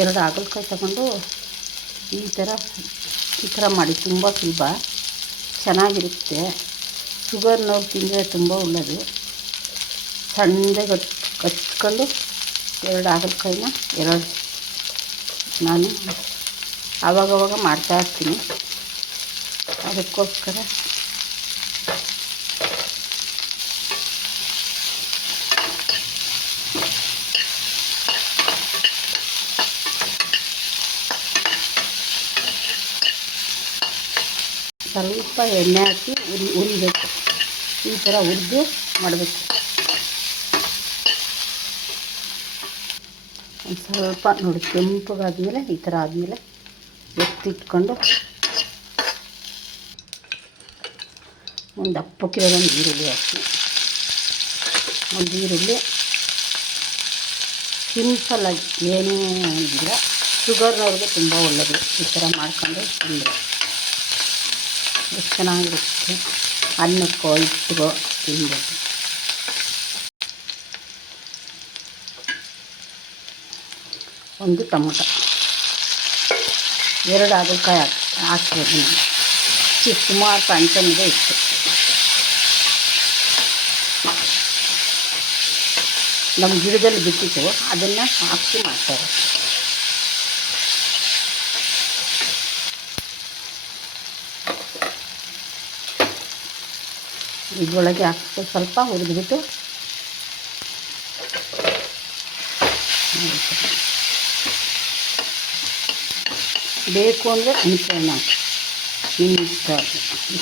2 ಹಾಗಲಕಾಯಿ ತಗೊಂಡು ಈ ಥರ ಮಾಡಿ, ತುಂಬ ಸುಲಭ, ಚೆನ್ನಾಗಿರುತ್ತೆ. ಶುಗರ್ನವ್ರು ತಿಂದರೆ ತುಂಬ ಒಳ್ಳೆಯದು. ಸಣ್ಣದಾಗಿ ಹಚ್ಕೊಂಡು 2 ಹಾಗಲಕಾಯಿನ ನಾನು ಆವಾಗವಾಗ ಮಾಡ್ತಾಯಿರ್ತೀನಿ. ಅದಕ್ಕೋಸ್ಕರ ಸ್ವಲ್ಪ ಎಣ್ಣೆ ಹಾಕಿ ಹುರಿಬೇಕು. ಈ ಥರ ಹುರಿದು ಮಾಡಬೇಕು. ಒಂದು ಸ್ವಲ್ಪ ನೋಡಿ ಕೆಂಪಗಾದ್ಮೇಲೆ ಈ ಥರ ಆದಮೇಲೆ ಎತ್ತಿಟ್ಕೊಂಡು ಒಂದು ದಪ್ಪಕ್ಕಿರೋದೊಂದು ಈರುಳ್ಳಿ ಹಾಕಿ, ಒಂದು ಈರುಳ್ಳಿ ಸಿಂಪಲ್ಲಾಗಿ ಏನೂ ಇಲ್ಲ, ಶುಗರ್ನವ್ರಿಗೆ ತುಂಬ ಒಳ್ಳೆಯದು. ಈ ಥರ ಮಾಡ್ಕೊಂಡು ತಿಂದರೆ ಎಷ್ಟು ಚೆನ್ನಾಗಿರುತ್ತೆ. ಅನ್ನಕ್ಕೋ ಹಿಟ್ಟಿಗೋ ತಿನ್ಬೋದು. ಒಂದು ಟೊಮೊಟೊ, 2 ಹಾಗಲಕಾಯಿ ಹಾಕ್ಬೋದು. ಸುಮಾರು ಸಣ್ಣಗೆ ಇತ್ತು. ನಮ್ಮ ಗಿಡದಲ್ಲಿ ಬಿಟ್ಟಿತ್ತು, ಅದನ್ನು ಹಾಕಿ ಮಾಡ್ತಾರೆ. ಇದರೊಳಗೆ ಹಾಕಿ ಸ್ವಲ್ಪ ಹುರಿದ್ಬಿಟ್ಟು ಬೇಕು ಅಂದರೆ ಹುಣಸೆಹಣ್ಣು ಹಾಕಿ, ನಿಮ್ಮ ಇಷ್ಟ.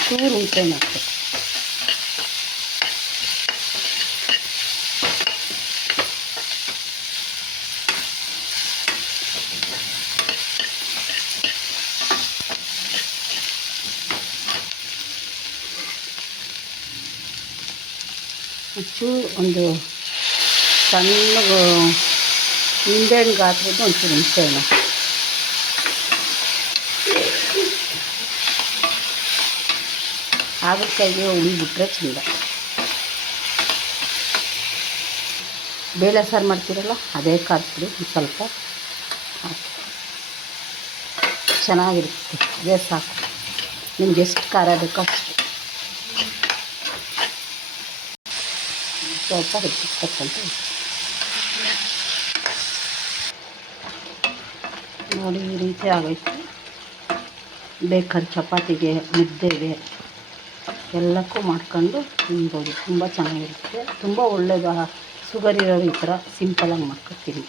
ಚೂರು ಹುಣಸೆಹಣ್ಣು ಹಾಕಬೇಕು. ಚೂರು ಒಂದು ಸಣ್ಣ ನಿಂಬೆಹಣ್ಣು ಗಾತ್ರದ್ದು ಒಂಚೂರು ಹುಣಸೆಹಣ್ಣು. ಹಾಗಲಕಾಯಿಗೆ ಹುಳಿ ಬಿಟ್ಟರೆ ಚೆಂದ. ಬೇಳೆ ಸಾರು ಮಾಡ್ತೀರಲ್ಲ, ಅದೇ ಖಾರದ ಪುಡಿ ಸ್ವಲ್ಪ ಹಾಕಿ, ಚೆನ್ನಾಗಿರುತ್ತೆ. ಅದೇ ಸಾಕು, ನಿಮ್ಗೆ ಎಷ್ಟು ಖಾರ ಬೇಕೋ ಅಷ್ಟು. ಸ್ವಲ್ಪ ಹೆಚ್ಚಿಸ್ತಕ್ಕಂಥ ನೋಡಿ, ಈ ರೀತಿ ಆಗೈತೆ. ಬೇಕಾದ್ರೆ ಚಪಾತಿಗೆ, ಮುದ್ದೆಗೆ ಎಲ್ಲಕ್ಕೂ ಮಾಡ್ಕೊಂಡು ತಿನ್ಬೋದು. ತುಂಬ ಚೆನ್ನಾಗಿರುತ್ತೆ, ತುಂಬ ಒಳ್ಳೆಯದು. ಶುಗರ್ ಇರೋರು ಈ ಥರ ಸಿಂಪಲಾಗಿ ಮಾಡ್ಕೊತೀನಿ.